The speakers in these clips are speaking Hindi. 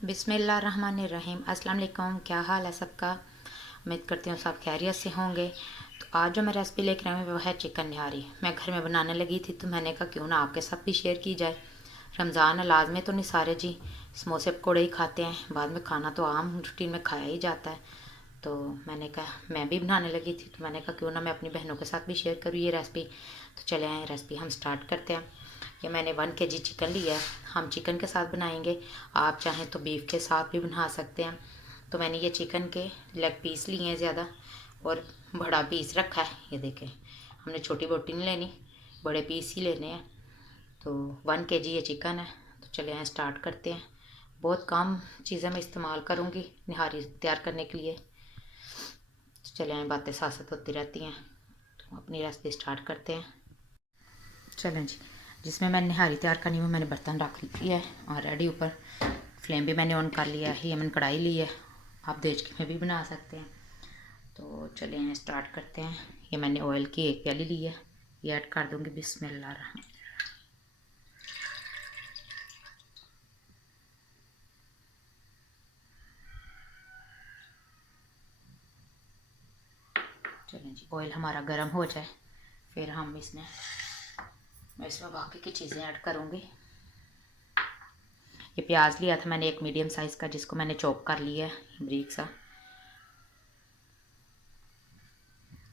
बिस्मिल्लाहिर्रहमानिर्रहीम। अस्सलाम वालेकुम। क्या हाल है सबका? उम्मीद करती हूँ सब खैरियत से होंगे। तो आज जो मैं रेसिपी लेकर आई हूँ वो है चिकन निहारी। मैं घर में बनाने लगी थी तो मैंने कहा क्यों ना आपके साथ भी शेयर की जाए। रमज़ान है, लाजमी तो नहीं सारे जी समोसे पकौड़े ही खाते हैं, बाद में खाना तो आम रूटीन में खाया ही जाता है। तो मैंने कहा मैं भी बनाने लगी थी तो मैंने कहा क्यों ना मैं अपनी बहनों के साथ भी शेयर करूँ ये रेसिपी। तो चले आए रेसिपी हम स्टार्ट करते हैं। ये मैंने 1 kg चिकन लिया है, हम चिकन के साथ बनाएंगे। आप चाहें तो बीफ के साथ भी बना सकते हैं। तो मैंने ये चिकन के लेग पीस लिए हैं ज़्यादा और बड़ा पीस रखा है। ये देखें, हमने छोटी बोटी नहीं लेनी, बड़े पीस ही लेने हैं। तो 1 kg ये चिकन है। तो चले आए स्टार्ट करते हैं। बहुत कम चीज़ें मैं इस्तेमाल करूँगी निहारी तैयार करने के लिए। तो चले आए, बातें साथ साथ होती रहती हैं। तो अपनी रेसिपी स्टार्ट करते हैं। चलें जी, जिसमें मैंने निहारी तैयार करनी है मैंने बर्तन रख लिया है और रेडी। ऊपर फ्लेम भी मैंने ऑन कर लिया है। ये मैंने कढ़ाई ली है, आप देचकी में भी बना सकते हैं। तो चलिए स्टार्ट करते हैं। ये मैंने ऑयल की 1 प्याली ली है, ये ऐड कर दूँगी। बिस्मिल्लाह। चलें जी, ऑयल हमारा गर्म हो जाए फिर मैं इसमें बाकी की चीज़ें ऐड करूँगी। ये प्याज लिया था मैंने एक मीडियम साइज़ का, जिसको मैंने चॉप कर लिया है बारीक सा।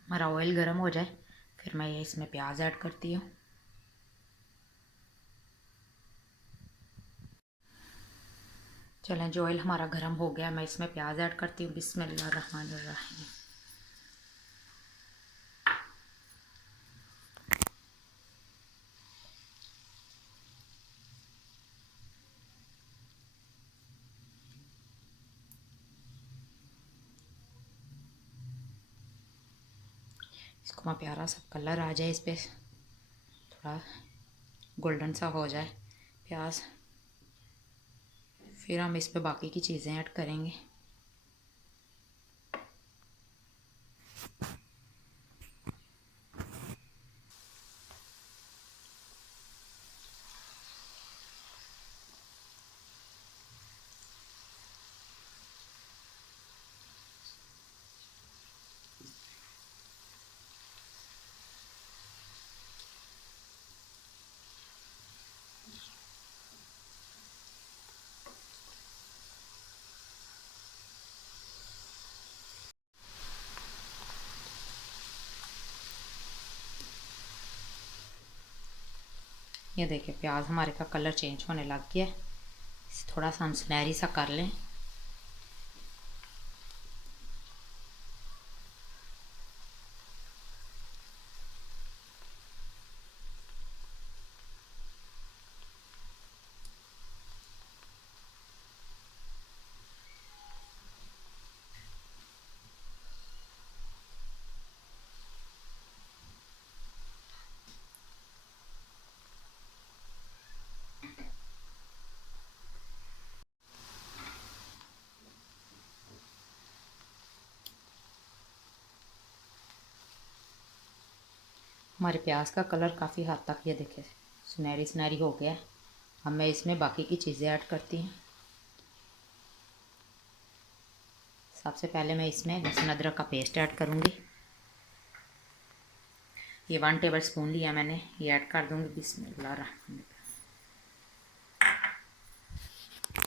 हमारा ऑयल गर्म हो जाए फिर मैं ये इसमें प्याज ऐड करती हूँ। चलें जो ऑयल हमारा गर्म हो गया, मैं इसमें प्याज ऐड करती हूँ। बिस्मिल्लाहिर्रहमानिर्रहीम। इसको मैं प्यारा सा कलर आ जाए, इस पर थोड़ा गोल्डन सा हो जाए प्याज, फिर हम इस पर बाकी की चीज़ें ऐड करेंगे। ये देखिए प्याज हमारे का कलर चेंज होने लग गया है। इसे थोड़ा सा हम सुनहरी सा कर लें। हमारे प्याज का कलर काफ़ी हद तक ये देखे सुनहरी सुनहरी हो गया है। अब मैं इसमें बाकी की चीज़ें ऐड करती हूँ। सबसे पहले मैं इसमें लहसुन अदरक का पेस्ट ऐड करूँगी। ये 1 टेबल स्पून लिया मैंने, ये ऐड कर दूँगी। बिस्मिल्लाह।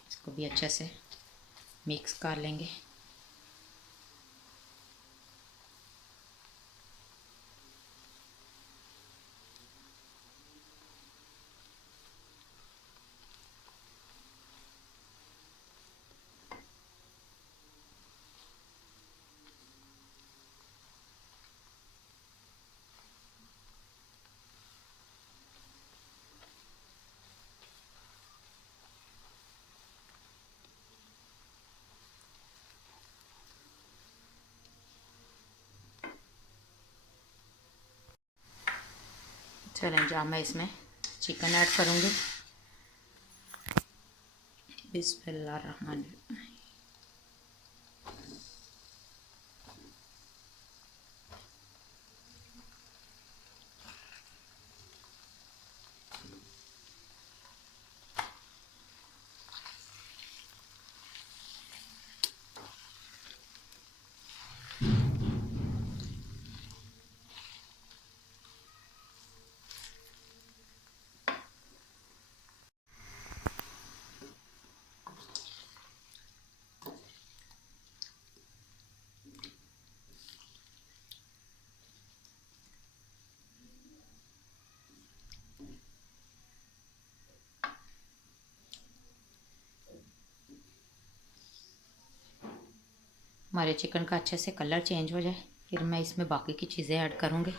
इसको भी अच्छे से मिक्स कर लेंगे। चलें जब मैं इसमें चिकन ऐड करूँगी। बिस्मिल्लाहिर्रहमानिर्रहीम। हमारे चिकन का अच्छे से कलर चेंज हो जाए फिर मैं इसमें बाकी की चीज़ें ऐड करूँगी।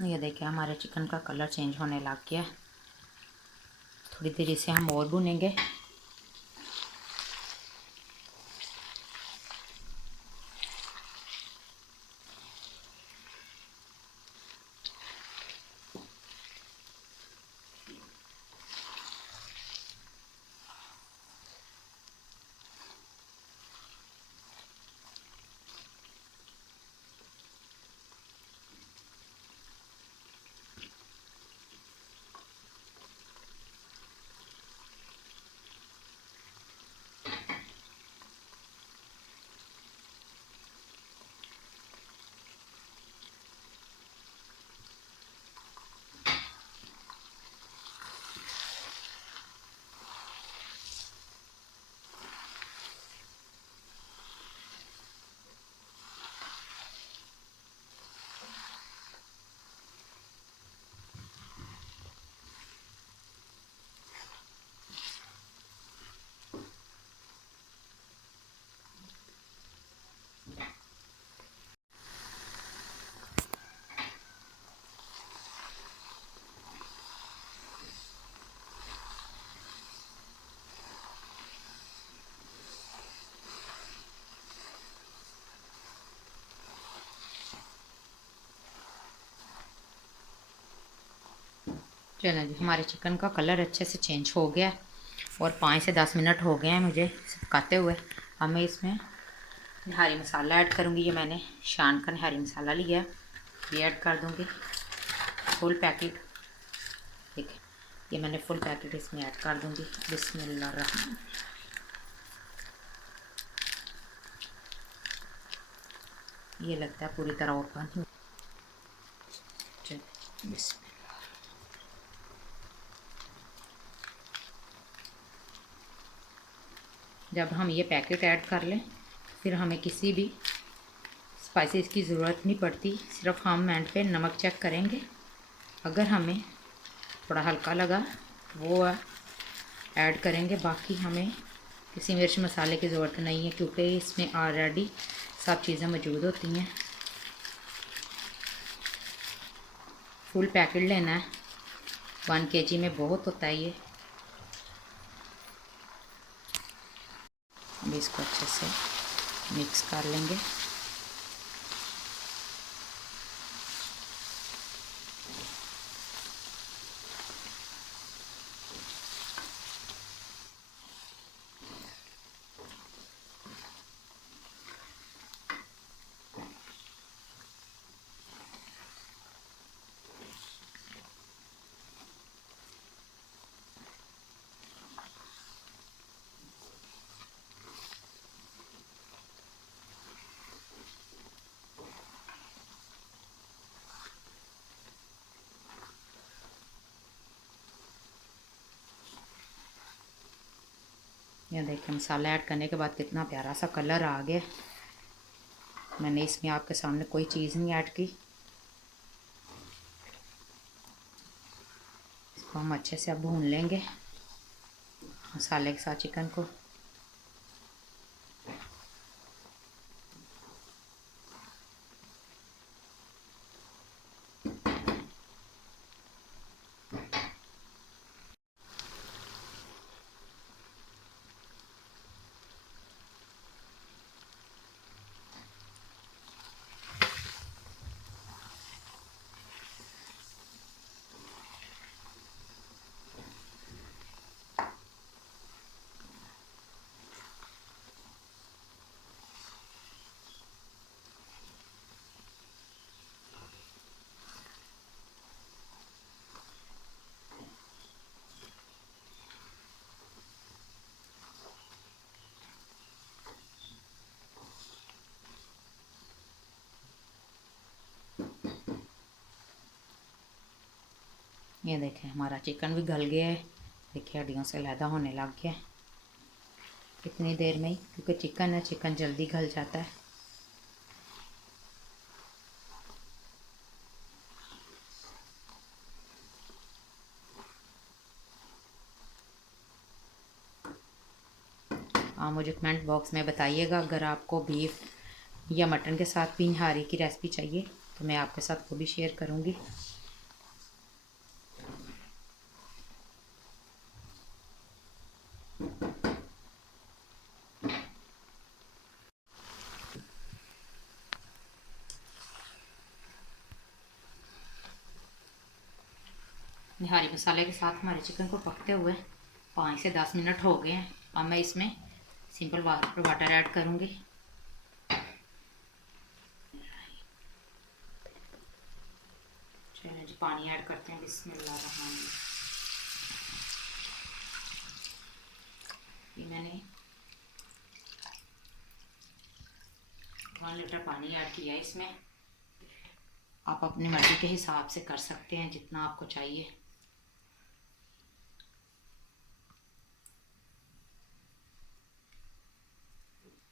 ये देखिए हमारे चिकन का कलर चेंज होने लग गया। थोड़ी देर इसे हम और भूनेंगे। चलो जी हमारे चिकन का कलर अच्छे से चेंज हो गया और 5 से 10 मिनट हो गए हैं मुझे पकाते हुए। अब मैं इसमें निहारी मसाला ऐड करूँगी। ये मैंने शान का निहारी मसाला लिया है, ये ऐड कर दूँगी फुल पैकेट। ठीक है, ये मैंने फुल पैकेट इसमें ऐड कर दूँगी। बिस्मिल्लाहिर्रहमान। ये लगता है पूरी तरह ओपन। चलिए बिस्मिल्लाह। जब हम ये पैकेट ऐड कर लें फिर हमें किसी भी स्पाइसेस की ज़रूरत नहीं पड़ती। सिर्फ हम एंड पे नमक चेक करेंगे, अगर हमें थोड़ा हल्का लगा वो ऐड करेंगे। बाकी हमें किसी मिर्च मसाले की ज़रूरत नहीं है क्योंकि इसमें ऑलरेडी सब चीज़ें मौजूद होती हैं। फुल पैकेट लेना है, 1 kg में बहुत होता है ये। अब इसको अच्छे से मिक्स कर लेंगे। यह देखिए मसाला ऐड करने के बाद कितना प्यारा सा कलर आ गया। मैंने इसमें आपके सामने कोई चीज़ नहीं ऐड की। इसको हम अच्छे से अब भून लेंगे मसाले के साथ चिकन को। ये देखें हमारा चिकन भी गल गया है। देखिए हड्डियों से अलहदा होने लग गया है इतनी देर में ही, क्योंकि चिकन है, चिकन जल्दी गल जाता है। आप मुझे कमेंट बॉक्स में बताइएगा अगर आपको बीफ या मटन के साथ भी निहारी की रेसिपी चाहिए तो मैं आपके साथ वो भी शेयर करूँगी। निहारी मसाले के साथ हमारे चिकन को पकते हुए 5 से 10 मिनट हो गए हैं। अब मैं इसमें सिंपल वाटर ऐड करूँगी। चलिए जी पानी ऐड करते हैं। बिस्मिल्लाहिर्रहमानिर्रहीम। ये मैंने 1 लीटर पानी ऐड किया है इसमें। आप अपनी मर्ज़ी के हिसाब से कर सकते हैं जितना आपको चाहिए।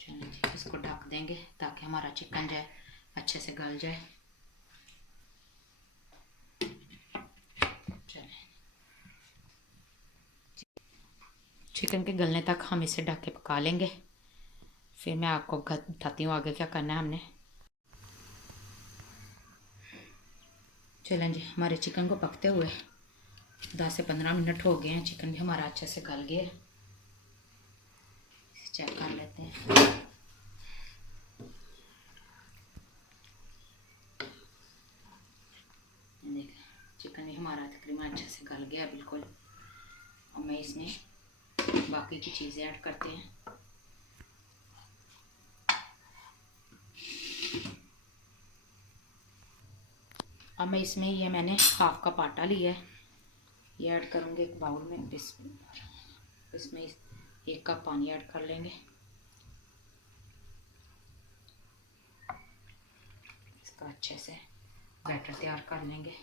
चलिए जी इसको ढक देंगे ताकि हमारा चिकन जो है अच्छे से गल जाए। चलिए चिकन के गलने तक हम इसे ढक के पका लेंगे। फिर मैं आपको बताती हूँ आगे क्या करना है हमने। चलें जी हमारे चिकन को पकते हुए 10 से 15 मिनट हो गए हैं। चिकन भी हमारा अच्छे से गल गया है। इसे चेक कर लेते हैं। देखें चिकन भी हमारा तकरीबन अच्छे से गल गया बिल्कुल। और मैं इसमें बाकी की चीज़ें ऐड करते हैं। अब मैं इसमें ये मैंने हाफ कप आटा लिया है, ये ऐड करूँगी एक बाउल में। इसमें 1 कप पानी ऐड कर लेंगे। इसका अच्छे से बैटर तैयार कर लेंगे।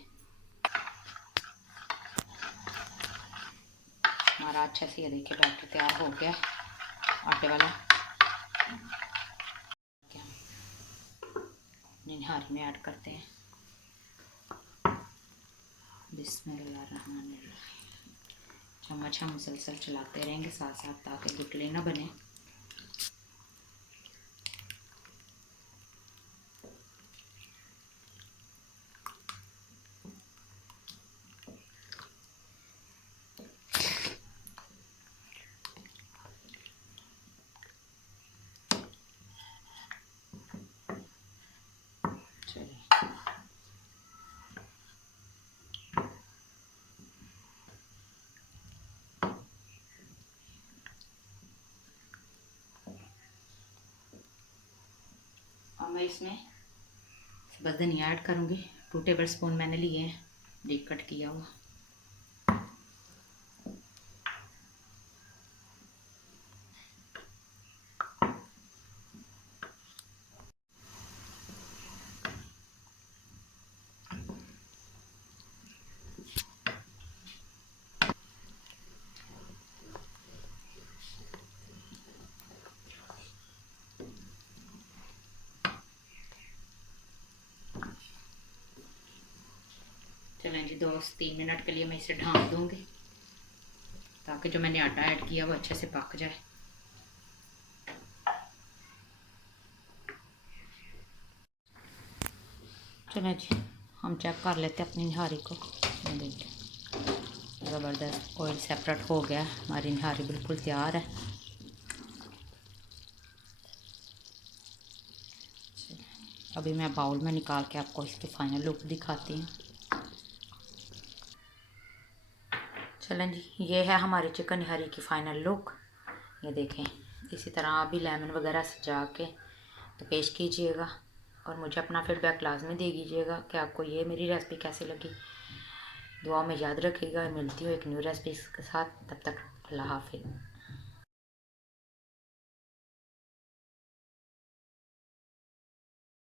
हमारा अच्छे से ये देखिए बैटर तैयार हो गया आटे वाला। निहारी में ऐड करते हैं। बिस्मिल्लाहिर्रहमानिर्रहीम। चम्मच हम मुसलसल चलाते रहेंगे साथ साथ ताकि गुठली ना बने। चलिए अब मैं इसमें बस धनिया ऐड करूँगी। 2 टेबल स्पून मैंने लिए हैं बारीक कट किया हुआ। चलें जी 2 से 3 मिनट के लिए मैं इसे ढाँप दूँगी ताकि जो मैंने आटा ऐड किया वो अच्छे से पक जाए। चलें जी हम चेक कर लेते हैं अपनी निहारी को। देखिए ज़बरदस्त ऑयल सेपरेट हो गया। हमारी निहारी बिल्कुल तैयार है। अभी मैं बाउल में निकाल के आपको इसकी फाइनल लुक दिखाती हूँ। चलें जी ये है हमारी चिकन निहारी की फ़ाइनल लुक। ये देखें इसी तरह आप भी लेमन वगैरह सजा के तो पेश कीजिएगा और मुझे अपना फीडबैक लाजमी दे दीजिएगा कि आपको ये मेरी रेसिपी कैसी लगी। दुआ में याद रखिएगा। मिलती हूँ एक न्यू रेसिपी के साथ। तब तक अल्लाह हाफिज़।